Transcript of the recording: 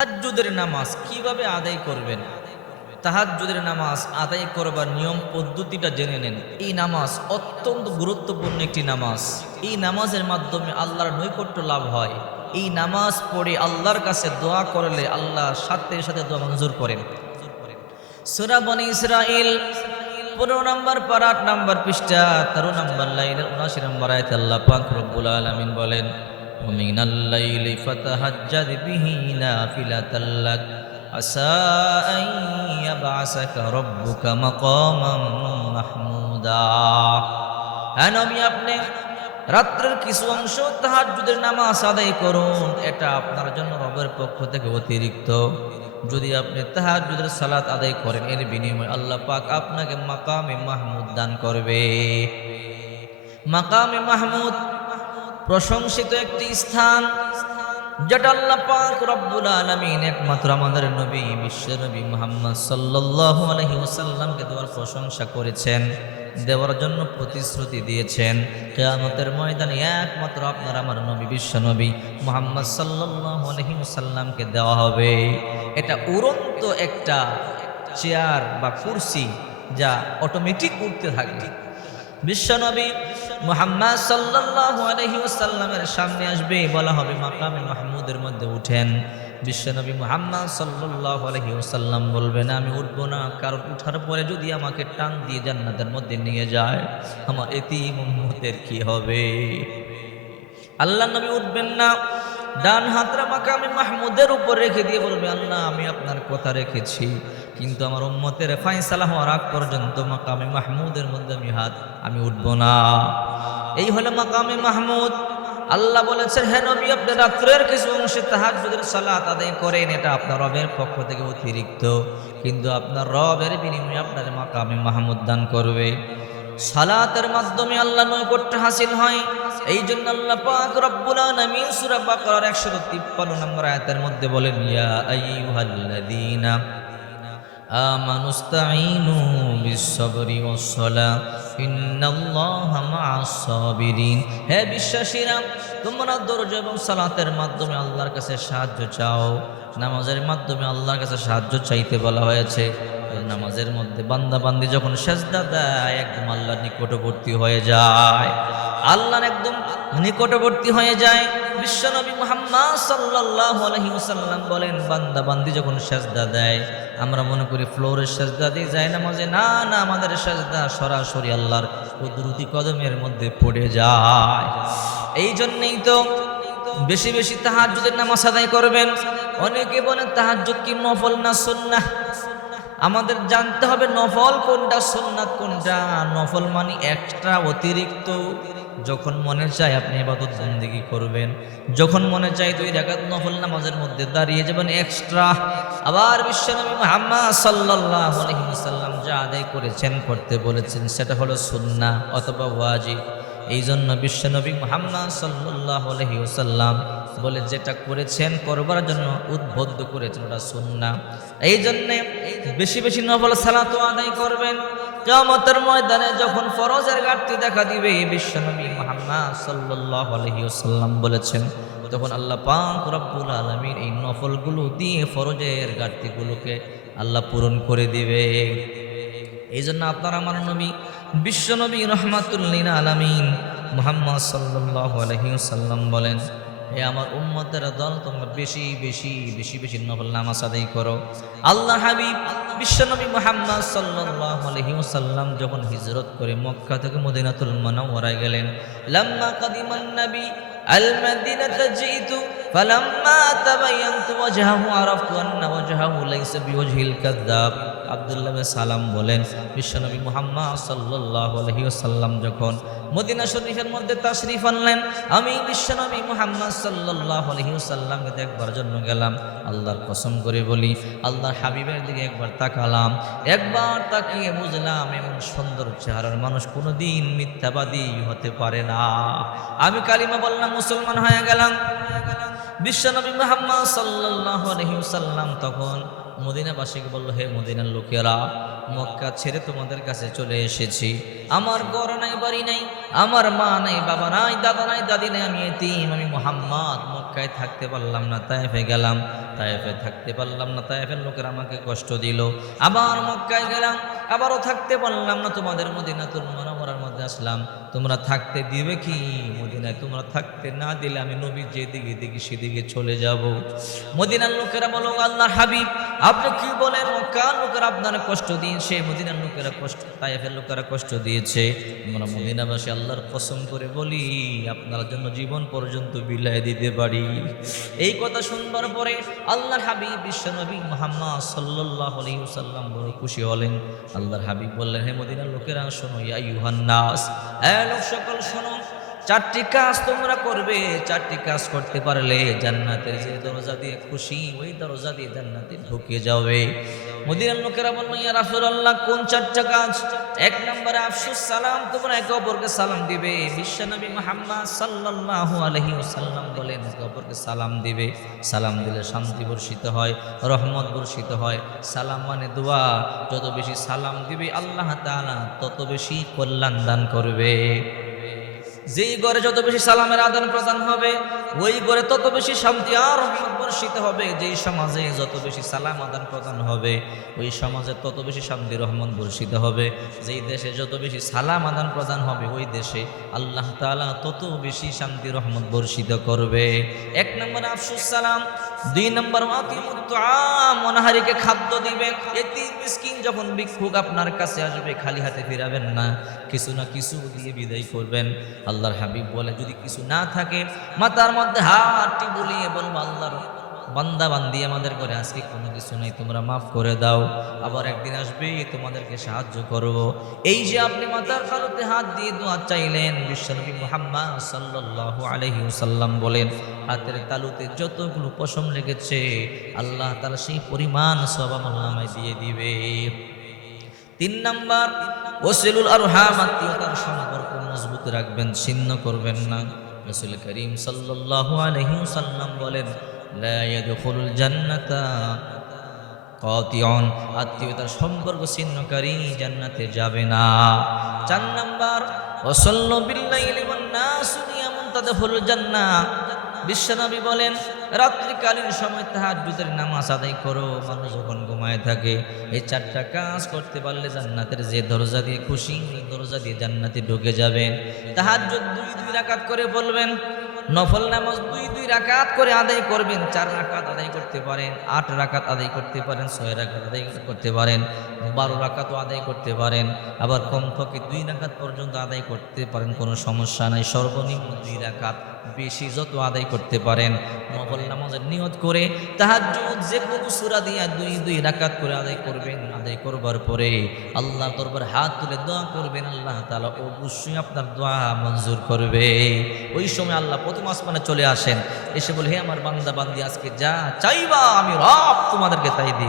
তাহাজ্জুদের নামাজ কিভাবে আদায় করবেন? তাহাজ্জুদের নামাজ আদায় করবার নিয়ম পদ্ধতিটা জেনে নেন। এই নামাজ অত্যন্ত গুরুত্বপূর্ণ একটি নামাজ। এই নামাজের মাধ্যমে আল্লাহর নৈকট্য লাভ হয়। এই নামাজ পড়ে আল্লাহর কাছে দোয়া করলে আল্লাহ সাথে সাথে দোয়া মঞ্জুর করেন। সূরা বনী ইসরাঈল 15 নম্বর পারা 8 নম্বর পৃষ্ঠা 13 নম্বর লাইনের 79 নম্বর আয়াতে আল্লাহ পাক রব্বুল আলামিন বলেন, ومن الليل فتهجد به نافلة لك عسى أن يبعثك ربك مقاما محمودا। হ্যাঁ নবী, আপনি রাত্রের কিছু অংশ তাহাজ্জুদের নামাজ আদায় করুন, এটা আপনার জন্য রবের পক্ষ থেকে অতিরিক্ত। যদি আপনি তাহাজ্জুদের সালাত আদায় করেন, এর বিনিময়ে আল্লাহ পাক আপনাকে মাকামে মাহমুদ দান করবে। মাকামে মাহমুদ প্রশংসিত একটি স্থান, যেটা আল্লাহ পাক রব্বুল আলামিন একমাত্র আমাদের নবী বিশ্ব নবী মুহাম্মদ সাল্লাল্লাহু আলাইহি ওয়াসাল্লামকে দেওয়ার প্রশংসা করেছেন, দেওয়ার জন্য প্রতিশ্রুতি দিয়েছেন। কিয়ামতের ময়দানে একমাত্র আপনার আমার নবী বিশ্ব নবী মুহাম্মদ সাল্লাল্লাহু আলাইহি ওয়াসাল্লামকে দেওয়া হবে। এটা উড়ন্ত একটা চেয়ার বা কুরসি, যা অটোমেটিক উঠতে থাকবে। বিশ্বনবী মুহাম্মদ সাল্লাল্লাহু আলাইহি ওয়াসাল্লামের সামনে আসবে, বলা হবে মাকামে মাহমুদের মধ্যে উঠেন। বিশ্বনবী মুহাম্মদ সাল্লাল্লাহু আলাইহি ওয়াসাল্লাম বলবেন, আমি উঠবো না, কারণ উঠার পরে যদি আমাকে টান দিয়ে জান্নাতের মধ্যে নিয়ে যায়, আমার এতিম উম্মতের কি হবে? আল্লাহ নবী উঠবেন না, ডান হাতটা মাকামে মাহমুদের উপর রেখে দিয়ে বলবে, আল্লাহ আমি আপনার কথা রেখেছি, কিন্তু আমার উম্মতের ফায়সালা হওয়ার আগ পর্যন্ত মাকামে মাহমুদের মধ্যে আমি উঠব না। এই হলো মাকামে মাহমুদ। আল্লাহ বলেছেন, হে নবী, আপনি রাত্রের কিছু অংশে তাহাজ্জুদের সালাত আদায় করেন, এটা আপনার রবের পক্ষ থেকে অতিরিক্ত, কিন্তু আপনার রবের বিনিময়ে আপনার মাকামে মাহমুদ দান করবে। সালাতের মাধ্যমে আল্লাহ নৈকট্য হাসিল হয়। এই জন্য আল্লাহ পাক রব্বুল আলামিন সূরা বাকারার 153 নম্বর আয়াতের মধ্যে বলেন, ইয়া আইয়ুহাল্লাযীনা আমানুস্তাঈনু বিস-সাবরি ওয়াস-সালাহ ইন্নাল্লাহা মা'আস-সাবিরিন। হে বিশ্বাসীরা, তোমরা দরুদ এবং সালাতের মাধ্যমে আল্লাহর কাছে সাহায্য চাও। নামাজের মাধ্যমে আল্লাহর কাছে সাহায্য চাইতে বলা হয়েছে। নামাজের মধ্যে বান্দা বান্দি যখন সেজদা দেয়, একদম আল্লাহর নিকটবর্তী হয়ে যায়, আল্লাহর একদম নিকটবর্তী হয়ে যায়। বিশ্বনবী মুহাম্মদ সাল্লাল্লাহু আলাইহি ওয়াসাল্লাম বলেন, বান্দা বান্দি যখন সেজদা দেয়, আমরা মনে করি ফ্লোরের সেজদা দিয়ে যায় নামাজে, না না, আমাদের সেজদা সরাসরি আল্লাহর কুদরতি কদমের মধ্যে পড়ে যায়। এই জন্যই তো বেশি বেশি তাহাজ্জুদের নামাজ আদায় করবেন। অনেকে বলেন তাহাজ্জুদ কি নফল না সুন্নাহ? আমাদের জানতে হবে নফল কোনটা, সুন্নাত কোনটা। নফল মানে এক্সট্রা, অতিরিক্ত। যখন মনে চায় আপনি ইবাদত বন্দেগী করবেন, যখন মনে চায় 2 রাকাত নফল নামাজের মধ্যে দাঁড়িয়ে যাবেন এক্সট্রা। আবার বিশ্বনবী মুহাম্মদ সাল্লাল্লাহু আলাইহি ওয়াসাল্লাম যা আদায় করেছেন, করতে বলেছেন, সেটা হলো সুন্নাহ অথবা ওয়াজিব। এই জন্য বিশ্বনবী মুহাম্মদ সাল্লাল্লাহু আলাইহি ওয়াসাল্লাম বলে, যেটা করেছেন করবার জন্য উদ্বুদ্ধ করেছেন, ওটা সুন্নাহ। এই জন্যে বেশি বেশি নফল সালাত আদায় করবেন। কিয়ামতের ময়দানে যখন ফরজের ঘাটতি দেখা দিবে, বিশ্বনবী মুহাম্মদ সাল্লাল্লাহু আলাইহি ওয়াসাল্লাম বলেছেন, তখন আল্লাহ পাক রব্বুল আলামিন এই নফলগুলো দিয়ে ফরজের ঘাটতিগুলোকে আল্লাহ পূরণ করে দিবে। এই জন্য আপনার আমার নবী বিশ্বনবী রাহমাতুল লিল আলামিন মুহাম্মদ সাল্লাল্লাহু আলাইহি ওয়াসাল্লাম বলেন, হে আমার উম্মতেরা দল, তোমরা বেশি বেশি বেশি বেশি নফল নামাজ আদায় করো। আল্লাহ হাবিব বিশ্বনবী মুহাম্মদ সাল্লাল্লাহু আলাইহি ওয়াসাল্লাম যখন হিজরত করে মক্কা থেকে মদিনাতুল মুনাওয়ারায় গেলেন, লাম্মা কাদিমান নবী আল মাদিনাতা জিতু ফালাম্মা তাবায়ানতু ওয়াজহাহু আরাফতু আন্না ওয়াজহাহু লাইসা বিওয়াজহিল কাযাব। আব্দুল্লাহ ইবনে সালাম বলেন, বিশ্বনবী মুহাম্মদ সাল্লাল্লাহু আলাইহি ওয়াসাল্লাম যখন মদিনা শরীফের মধ্যে তাশরিফ আনলেন, আমি বিশ্বনবী মুহাম্মদ সাল্লাল্লাহু আলাইহি ওয়াসাল্লামকে দেখবার জন্য গেলাম। আল্লাহর কসম করে বলি, আল্লাহর হাবিবের দিকে একবার তাকালাম, একবার তাকিয়ে বুঝলাম এমন সুন্দর চেহারার মানুষ কোনোদিন মিথ্যাবাদী হতে পারে না। আমি কালিমা বললাম, মুসলমান হয়ে গেলাম। বিশ্বনবী মুহাম্মদ সাল্লাল্লাহু আলাইহি ওয়াসাল্লাম তখন মদিনাবাসীকে বলল, হে মদিনার লোকেরা, মক্কা ছেড়ে তোমাদের কাছে চলে এসেছি। আমার ঘর নাই, বাড়ি নাই, আমার মা নাই, বাবা নাই, দাদা নাই, দাদি নাই, আমি এতিম। আমি মুহাম্মদ মক্কায় থাকতে পারলাম না, তায়েফে গেলাম। তায়েফে থাকতে পারলাম না, তায়েফের লোকেরা আমাকে কষ্ট দিল। আবার মক্কায় গেলাম, আবারও থাকতে পারলাম না, তোমাদের মদিনাতুল মুনাওয়ারার মধ্যে আসলাম। তোমরা থাকতে দিবে কি মদিনায়? তোমরা থাকতে না দিলে আমি নবী যেদিকে দেখি সেদিকে চলে যাব। মদিনার লোকেরা বলো, আল্লাহর হাবিব আপনি কি বলেন? মক্কার লোকেরা আপনার কষ্ট দিয়েছে, মদিনার লোকেরা কষ্ট, তায়েফের লোকেরা কষ্ট দিয়েছে। আমরা মদিনাবাসী আল্লাহর কসম করে বলি আপনার জন্য জীবন পর্যন্ত বিলাই দিতে পারি। এই কথা শুনবার পরে আল্লাহর হাবিব বিশ্বনবী মুহাম্মদ সাল্লাল্লাহু আলাইহি ওয়াসাল্লাম বড় খুশি হলেন। আল্লাহর হাবিব বললেন, হে মদিনার লোকেরা শোনো, ইয়া আইয়ুহান নাস, হে লোক সকল শোনো, চারটি কাজ তোমরা করবে। চারটি কাজ করতে পারলে জান্নাতের যে দরজা দিয়ে খুশি ওই দরজা দিয়ে জান্নাতে ঢুকে যাবে। মদিনার লোকেরা বলল, ইয়া রাসূলুল্লাহ কোন চারটা কাজ? এক নম্বরে আফসুস সালাম, তোমরা একে অপরকে সালাম দিবে। বিশ্বনবী মুহাম্মদ সাল্লাল্লাহু আলাইহি ওয়াসাল্লাম বলেন একে অপরকে সালাম দিবে। সালাম দিলে শান্তি বর্ষিত হয়, রহমত বর্ষিত হয়। সালাম মানে দোয়া, যত বেশি সালাম দিবে আল্লাহ তাআলা তত বেশি কল্যাণ দান করবে। যেই ঘরে যত বেশি সালামের আদান প্রদান হবে ওই ঘরে তত বেশি শান্তি আর রহমত বর্ষিত হবে। যেই সমাজে যত বেশি সালাম আদান প্রদান হবে ওই সমাজে তত বেশি শান্তি রহমত বর্ষিত হবে। যেই দেশে যত বেশি সালাম আদান প্রদান হবে ওই দেশে আল্লাহ তাআলা তত বেশি শান্তি রহমত বর্ষিত করবে। এক নম্বর আফসুস সালাম। দুই নম্বর আতিমুত তুআম, অনাহারীকে খাদ্য দিবেন। এতিম মিসকিন যখন ভিক্ষুক আপনার কাছে আসবে খালি হাতে ফিরাবেন না, কিছু না কিছু দিয়ে বিদায় করবেন। আল্লাহর হাবিব বলে যদি কিছু না থাকে মাথার মধ্যে হাতটি বুলিয়ে বলবো, আল্লাহর বান্দা বান্দি আমাদের ঘরে আজকে কোনো কিছু নাই, তোমরা মাফ করে দাও। আবার একদিন আসবে তোমাদেরকে সাহায্য করব। এই যে আপনি মাথার তালুতে হাত দিয়ে দোয়া চাইলেন, বিশ্বনবী মুহাম্মদ সাল্লাল্লাহু আলাইহি ওয়াসাল্লাম বলেন হাতের তালুতে যতগুলো পশম লেগেছে আল্লাহ তাআলা সেই পরিমাণ সওয়াব আমলনামায় দিয়ে দিবে। তিন নাম্বার ওয়াসিলুল আরহাম, আত্মীয়তার সম্পর্ক মজবুত রাখবেন, ছিন্ন করবেন না। রাসূল করিম সাল্লাল্লাহু আলাইহি ওয়াসাল্লাম বলেন লা ইয়াদখুলুল জান্নাতা কাতিউন, আত্মীয়তার সম্পর্ক ছিন্নকারী জান্নাতে যাবে না। চার নাম্বার ওয়াসাল্লু বিল্লাইলি ওয়ান নাসু নিয়ামুন তাদখুলুল জান্নাহ। বিশ্বনবী বলেন রাত্রিকালীন সময় তাহাজ্জুদের নামাজ আদায় করো, মানুষ যখন ঘুমায় থাকে। এই চারটা কাজ করতে পারলে জান্নাতের যে দরজা দিয়ে খুশি ওই দরজা দিয়ে জান্নাতে ঢুকে যাবেন। তাহাজ্জুদ 2 রাকাত করে বলবেন, নফল নামাজ 2 রাকাত করে আদায় করবেন। 4 রাকাত আদায় করতে পারেন, 8 রাকাত আদায় করতে পারেন, 6 রাকাত আদায় করতে পারেন, 12 রাকাতও আদায় করতে পারেন। আবার কমপক্ষে 2 রাকাত পর্যন্ত আদায় করতে পারেন, কোনো সমস্যা নাই। সর্বনিম্ন 2 রাকাত, বেশি যত আদায় করতে পারেন। নফল নামাজের নিয়ত করে তাহাজ্জুদ যে কোনো সূরা দিয়ে 2 রাকাত করে আদায় করবেন। আদায় করবার পরে আল্লাহর দরবারে হাত তুলে দোয়া করবেন, আল্লাহ তাআলা অবশ্যই আপনার দোয়া মঞ্জুর করবে। ওই সময় আল্লাহ প্রথম আসমানে চলে আসেন, এসে বলে হে আমার বান্দা বান্দি আজকে যা চাইবা আমি রব তোমাদেরকে তাই দিই।